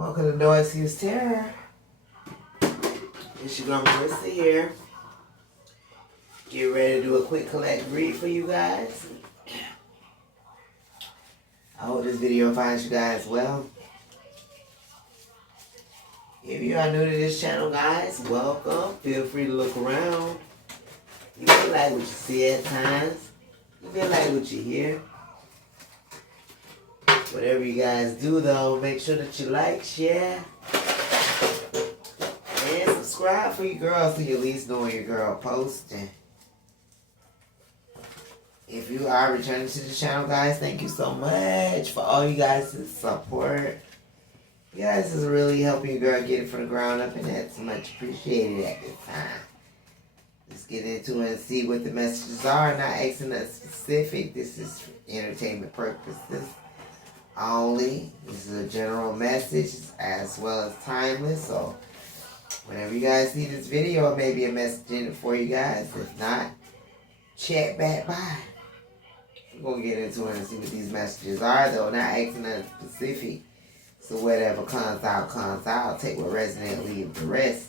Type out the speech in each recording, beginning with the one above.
Welcome to No Excuse Terror. It's your girl Melissa here. Get ready to do a quick collect read for you guys. I hope this video finds you guys well. If you are new to this channel, guys, welcome. Feel free to look around. You may like what you see at times. You may like what you hear. Whatever you guys do, though, make sure that you like, share, and subscribe for your girls so you at least know when your girl posting. If you are returning to the channel, guys, thank you so much for all you guys' support. You guys is really helping your girl get it from the ground up, and that's much appreciated at this time. Let's get into it and see what the messages are. Not asking us specific. This is for entertainment purposes only. This is a general message as well as timeless. So whenever you guys see this video, it may be a message in it for you guys. If not, check back by. We're going to get into it and see what these messages are, though. Not asking us specific. So whatever comes out, comes out. Take what resonates, leave the rest.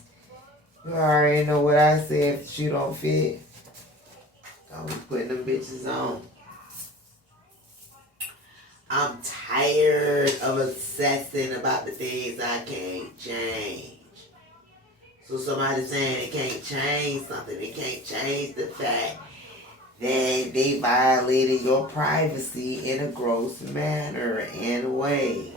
You already know what I said. If the shoe don't fit, don't be putting them bitches on. I'm tired of obsessing about the things I can't change. So somebody saying they can't change something. They can't change the fact that they violated your privacy in a gross manner and way.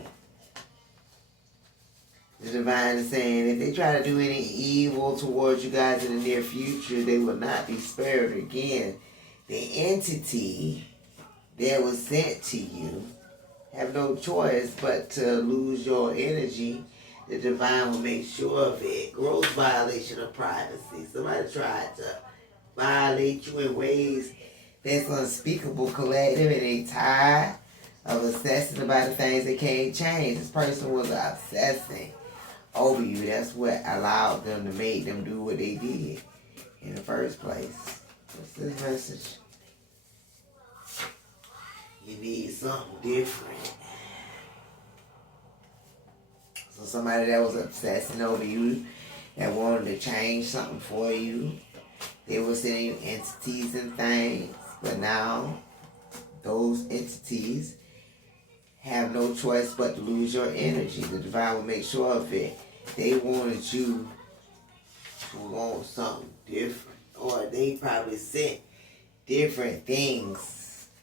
The divine is saying if they try to do any evil towards you guys in the near future, they will not be spared again. The entity that was sent to you have no choice but to lose your energy. The divine will make sure of it. Gross violation of privacy. Somebody tried to violate you in ways that's unspeakable, collective, and they tired of obsessing about the things they can't change. This person was obsessing over you. That's what allowed them to make them do what they did in the first place. What's this message? You need something different. So somebody that was obsessing over you, that wanted to change something for you, they were sending you entities and things, but now those entities have no choice but to lose your energy. The divine will make sure of it. They wanted you to want something different, or they probably sent different things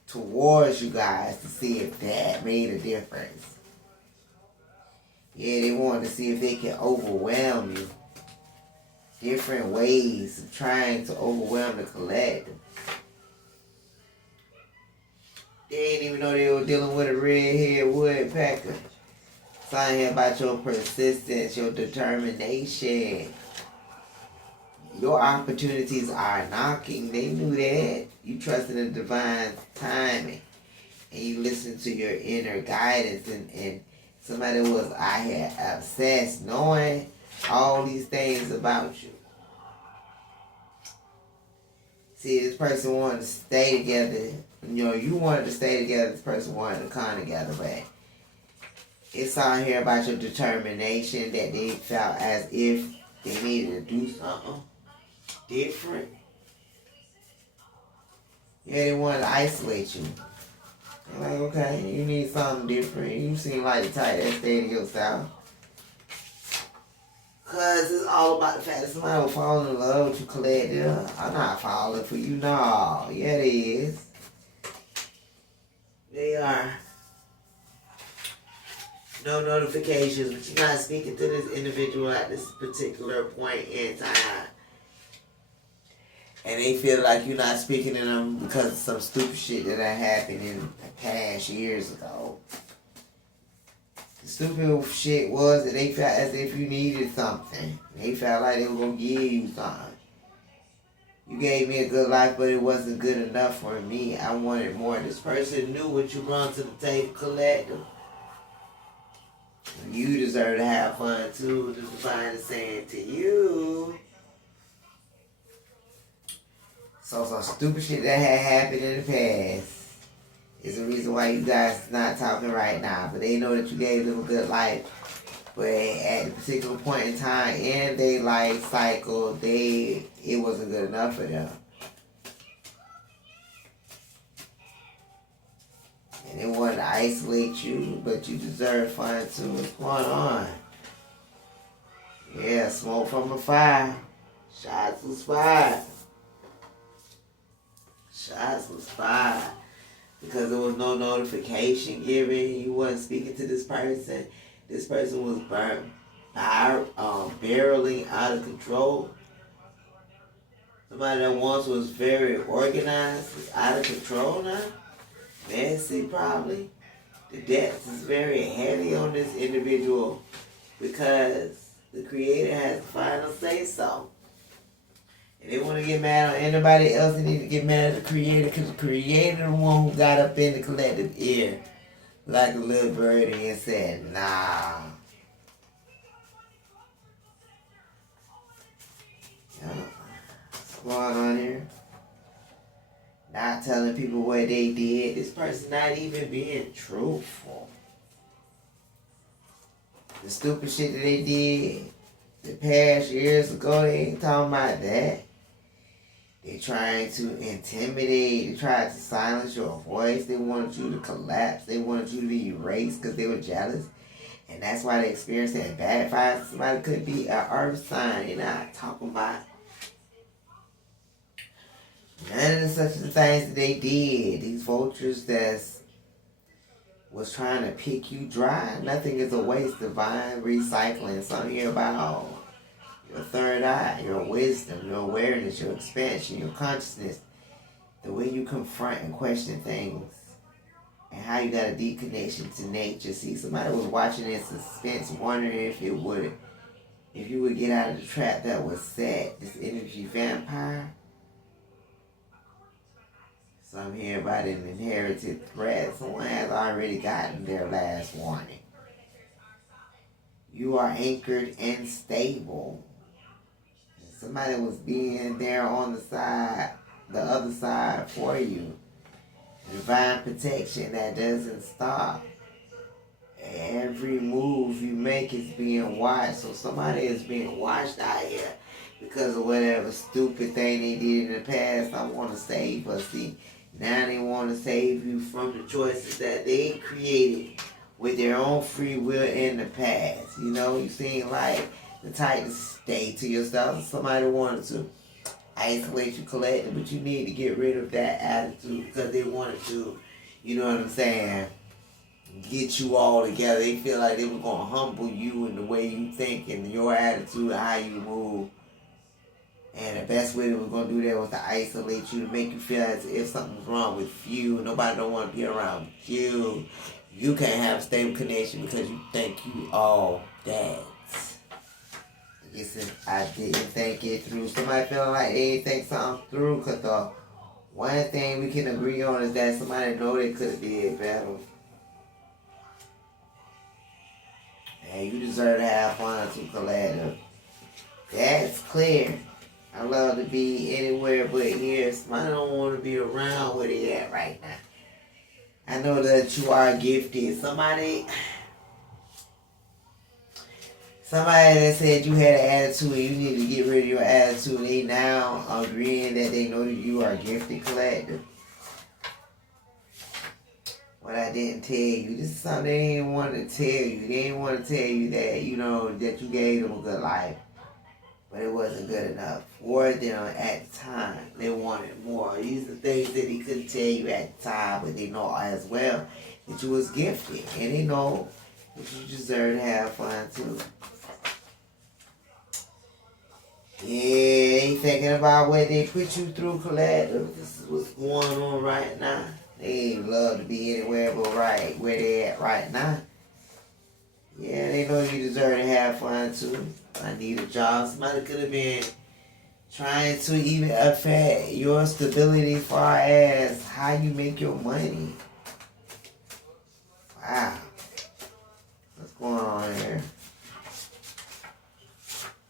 towards you guys to see if that made a difference. Yeah, they wanted to see if they can overwhelm you. Different ways of trying to overwhelm the collective. They didn't even know they were dealing with a red-haired woodpecker. Something here about your persistence, your determination. Your opportunities are knocking. They knew that. You trusted in divine timing. And you listened to your inner guidance. And somebody was out here obsessed, knowing all these things about you. See, this person wanted to stay together. You know, you wanted to stay together. This person wanted to come together. But it's out here about your determination that they felt as if they needed to do something different. Yeah, they wanted to isolate you. They're like, okay, you need something different. You seem like the type that stay to yourself. Because it's all about the fact that somebody will fall in love with you, collective. I'm not falling for you, no. Yeah, it is. They are. No notifications, but you're not speaking to this individual at this particular point in time. And they feel like you're not speaking to them because of some stupid shit that happened in the past years ago. The stupid shit was that they felt as if you needed something. They felt like they were going to give you something. You gave me a good life, but it wasn't good enough for me. I wanted more. This person knew what you brought to the table, collective. You deserve to have fun too. The divine is saying to you. So some stupid shit that had happened in the past is the reason why you guys not talking right now. But they know that you gave them a good life. But at a particular point in time in their life cycle, it wasn't good enough for them. And they wanted to isolate you, but you deserve fun too. What's going on? Yeah, smoke from a fire. Shots was fired. Shots was fired. Because there was no notification given. You wasn't speaking to this person. This person was barreling out of control. Somebody that once was very organized is out of control now. Messy probably. The depth is very heavy on this individual because the creator has the final say so. And they want to get mad on anybody else, they need to get mad at the creator because the creator the one who got up in the collective ear like a little birdie and said, nah. What's going on here? Not telling people what they did. This person not even being truthful. The stupid shit that they did the past years ago, they ain't talking about that. They trying to intimidate. They tried to silence your voice. They wanted you to collapse. They wanted you to be erased because they were jealous. And that's why they experienced that bad vibes. Somebody could be an earth sign. They're not talking about none of the such things that they did. These vultures that was trying to pick you dry. Nothing is a waste. Divine recycling. Something here about your third eye, your wisdom, your awareness, your expansion, your consciousness, the way you confront and question things, and how you got a deep connection to nature. See, somebody was watching in suspense, wondering if you would get out of the trap that was set. This energy vampire. Some here about an inherited threat. Someone has already gotten their last warning. You are anchored and stable. Somebody was being there on the other side for you. Divine protection that doesn't stop. Every move you make is being watched. So somebody is being watched out here because of whatever stupid thing they did in the past. I want to save us. See, now they want to save you from the choices that they created with their own free will in the past. You know, you seem like the type to stay to yourself. Somebody wanted to isolate you, collect it, but you need to get rid of that attitude because they wanted to, you know what I'm saying, get you all together. They feel like they were going to humble you in the way you think and your attitude, how you move. And the best way they were going to do that was to isolate you, to make you feel as if something's wrong with you. Nobody don't want to be around you. You can't have a stable connection because you think you all that. I didn't think it through. Somebody feeling like they didn't think something through because the one thing we can agree on is that somebody know they could have did better. And you deserve to have fun too, collective. That's clear. I love to be anywhere but here. Somebody don't want to be around where they at right now. I know that you are gifted. Somebody that said you had an attitude and you need to get rid of your attitude, they now agreeing that they know that you are gifted, collective. What I didn't tell you, this is something they didn't want to tell you. They didn't want to tell you that, you know, that you gave them a good life. But it wasn't good enough for them at the time. They wanted more. These are things that they couldn't tell you at the time, but they know as well that you was gifted. And they know that you deserve to have fun too. Yeah, they thinking about what they put you through, collective. This is what's going on right now. They love to be anywhere but right where they at right now. Yeah, they know you deserve to have fun too. I need a job. Somebody could have been trying to even affect your stability as far as how you make your money. Wow. What's going on here?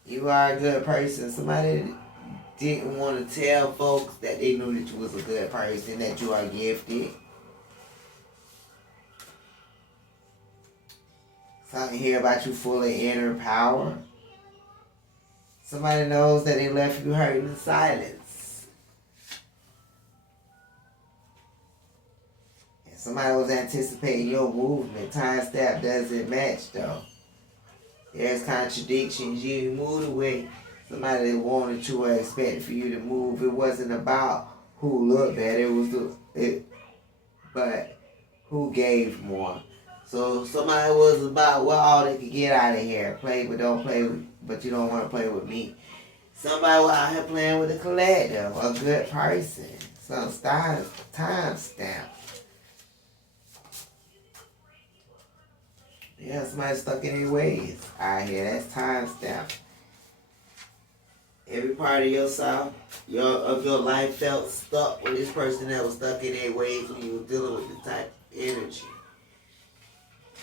You are a good person. Somebody didn't want to tell folks that they knew that you was a good person, that you are gifted. Something here about you full of inner power. Somebody knows that they left you hurting in silence. And somebody was anticipating your movement. Time step doesn't match though. There's contradictions. You moved away. Somebody that wanted you or expected for you to move. It wasn't about who looked better. It was but who gave more. So somebody was about what all they could get out of here. Play but don't play with, but you don't want to play with me. Somebody was out here playing with the collective. A good person. Some time stamp. Yeah, somebody stuck in their ways out here. That's time stamp. Every part of yourself, of your life felt stuck with this person that was stuck in their ways when you were dealing with the type of energy.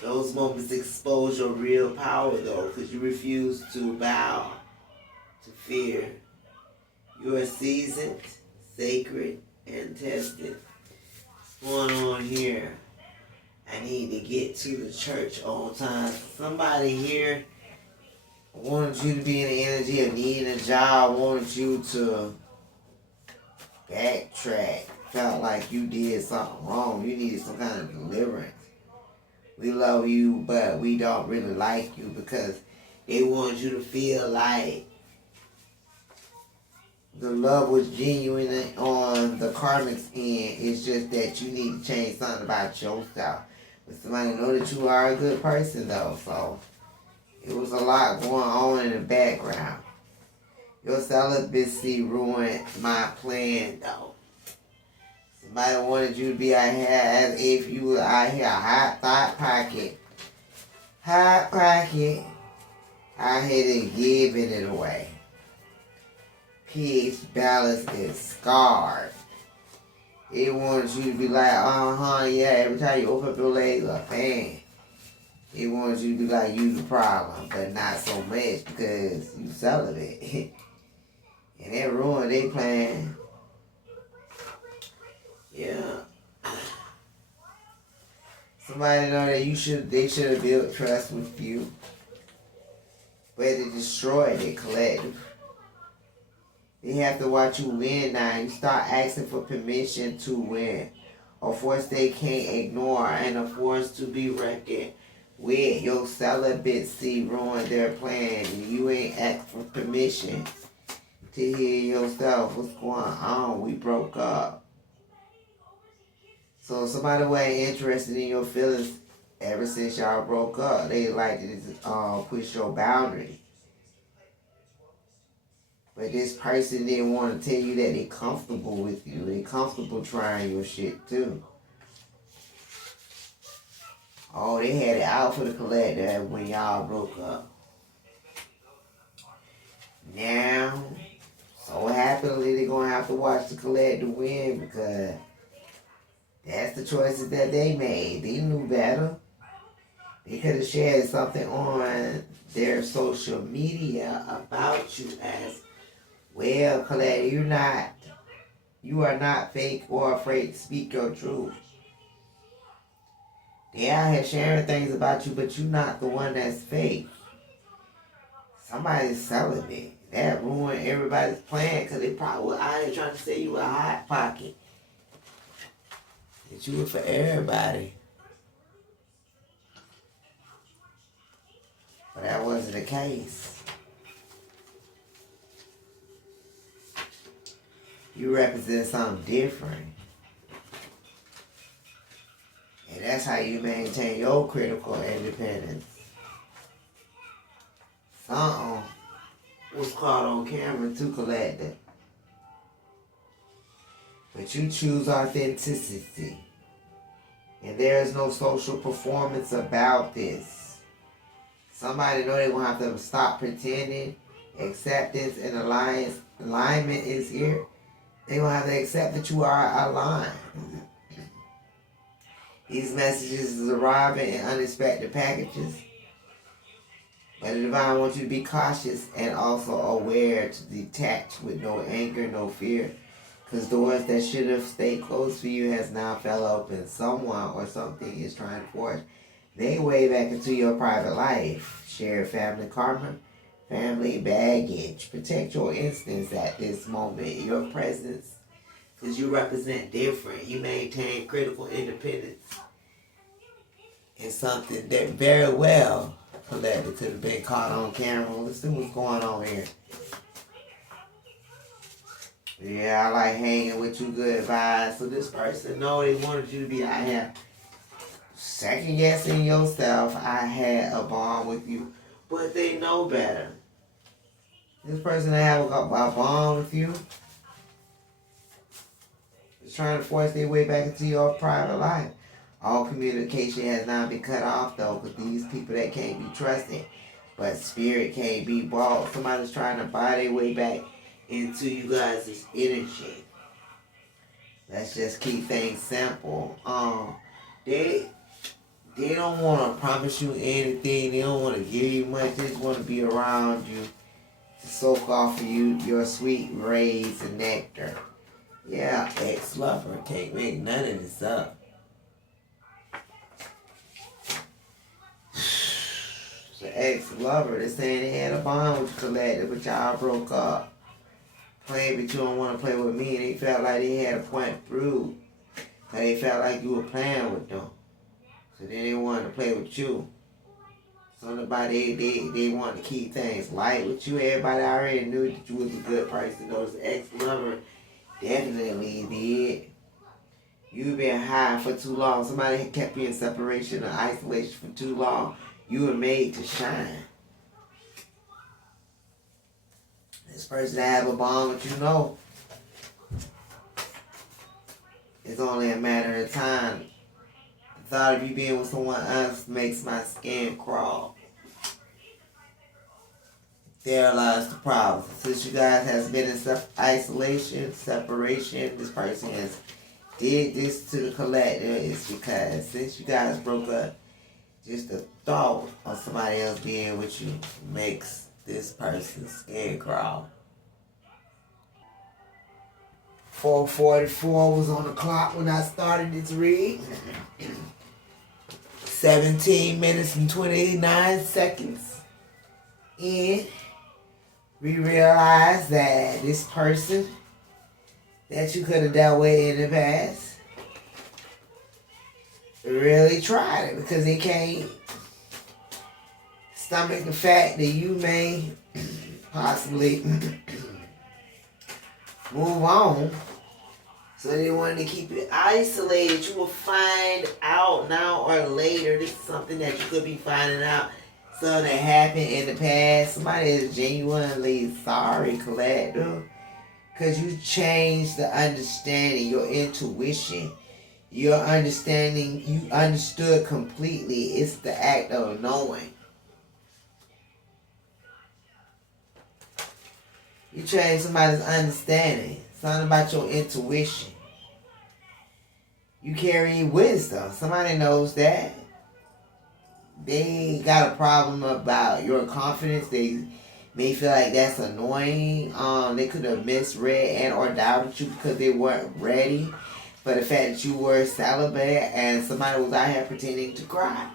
Those moments expose your real power though, because you refuse to bow to fear. You are seasoned, sacred, and tested. What's going on here? I need to get to the church on time. Somebody here wanted you to be in the energy of needing a job, wanted you to backtrack, felt like you did something wrong. You needed some kind of deliverance. We love you, but we don't really like you because they want you to feel like the love was genuine on the karmic's end. It's just that you need to change something about yourself. But somebody know that you are a good person though, so it was a lot going on in the background. Your celibacy ruined my plan though. Somebody wanted you to be out here as if you were out here hot pocket. Hot pocket. Out here giving it away. pH balance is scarred. It wants you to be like, yeah, every time you open up your legs, a fan. It wants you to be like, you the problem, but not so much because you celibate. And that ruined their plan. Yeah. Somebody know that they should have built trust with you. But it destroyed it collective. They have to watch you win now. You start asking for permission to win. A force they can't ignore and a force to be reckoned with. Your celibacy ruined their plan. You ain't asked for permission to hear yourself. What's going on? We broke up. So somebody wasn't interested in your feelings ever since y'all broke up. They like to push your boundaries. But this person didn't want to tell you that they comfortable with you. They comfortable trying your shit too. Oh, they had it out for the collective when y'all broke up. Now, so happily they're going to have to watch the collective win because that's the choices that they made. They knew better. They could have shared something on their social media about you as well, Colette, you are not fake or afraid to speak your truth. They out here sharing things about you, but you're not the one that's fake. Somebody's celibate. That ruined everybody's plan because they probably were out here trying to say you a hot pocket. That you were for everybody. But that wasn't the case. You represent something different. And that's how you maintain your critical independence. Something was caught on camera to collect it. But you choose authenticity. And there is no social performance about this. Somebody know they're going to have to stop pretending. Acceptance and alignment is here. They're going to have to accept that you are aligned. These messages is arriving in unexpected packages. But the divine wants you to be cautious and also aware to detach with no anger, no fear. Because doors that should have stayed closed for you has now fell open. Someone or something is trying to force they way back into your private life. Share family karma, family baggage. Protect your instincts at this moment. Your presence, because you represent different. You maintain critical independence. And something that very well collected could have been caught on camera. Let's see what's going on here. Yeah, I like hanging with you, good vibes. So this person know they wanted you to be out here second guessing yourself. I had a bond with you, but they know better. This person that have a bond with you is trying to force their way back into your private life. All communication has not been cut off though, because these people that can't be trusted, but spirit can't be bought. Somebody's trying to buy their way back into you guys' energy. Let's just keep things simple. They don't want to promise you anything. They don't want to give you much. They just want to be around you to soak off of you your sweet rays and nectar. Yeah, ex-lover can't make none of this up. The ex-lover, they're saying they had a bond with you collective, but y'all broke up. Playing, but you don't want to play with me, and they felt like they had a point through. Cause they felt like you were playing with them. So then they wanted to play with you. So they wanted to keep things light with you. Everybody already knew that you was a good person. Those ex-lover definitely did. You've been high for too long. Somebody had kept you in separation or isolation for too long. You were made to shine. This person that have a bond with you know it's only a matter of time. The thought of you being with someone else makes my skin crawl. There lies the problem. Since you guys has been in isolation, separation, this person has did this to the collective. It's because since you guys broke up, just the thought of somebody else being with you makes this person's skin crawl. 4:44 was on the clock when I started this read. 17 minutes and 29 seconds in, we realized that this person that you could have dealt with in the past really tried it because they can't stomach the fact that you may possibly move on. So they wanted to keep it isolated. You will find out now or later. This is something that you could be finding out. Something that happened in the past. Somebody is genuinely sorry, collective. Because you changed the understanding, your intuition. Your understanding, you understood completely. It's the act of knowing. You changed somebody's understanding. Something about your intuition. You carry wisdom. Somebody knows that. They got a problem about your confidence. They may feel like that's annoying. They could have misread and or doubted you because they weren't ready for the fact that you were celibate and somebody was out here pretending to cry.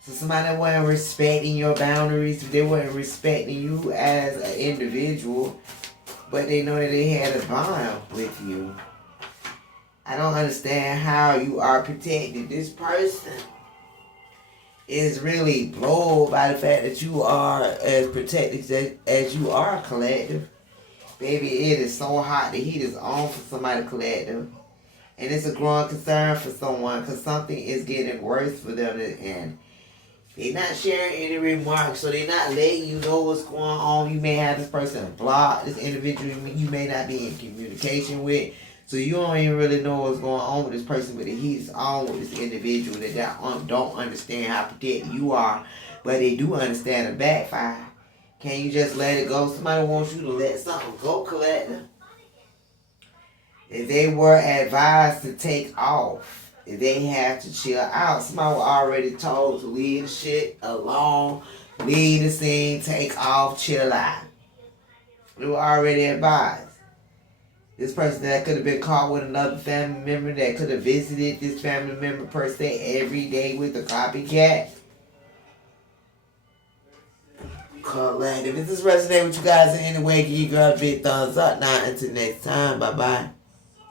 So somebody wasn't respecting your boundaries. They weren't respecting you as an individual. But they know that they had a bond with you. I don't understand how you are protected. This person is really blown by the fact that you are as protected as you are, collective. Baby, it is so hot. The heat is on for somebody, collective. And it's a growing concern for someone because something is getting worse for them. And they're not sharing any remarks, so they're not letting you know what's going on. You may have this person blocked, this individual you may not be in communication with, so you don't even really know what's going on with this person, but the heat's on with this individual that don't understand how protected you are, but they do understand the backfire. Can you just let it go? Somebody wants you to let something go, collective. If they were advised to take off, they have to chill out. Somebody was already told to leave the shit alone, leave the scene, take off, chill out. They were already advised. This person that could have been caught with another family member that could have visited this family member per se every day with a copycat. If this resonates with you guys in any way, give your girl a big thumbs up. Now, until next time, bye bye.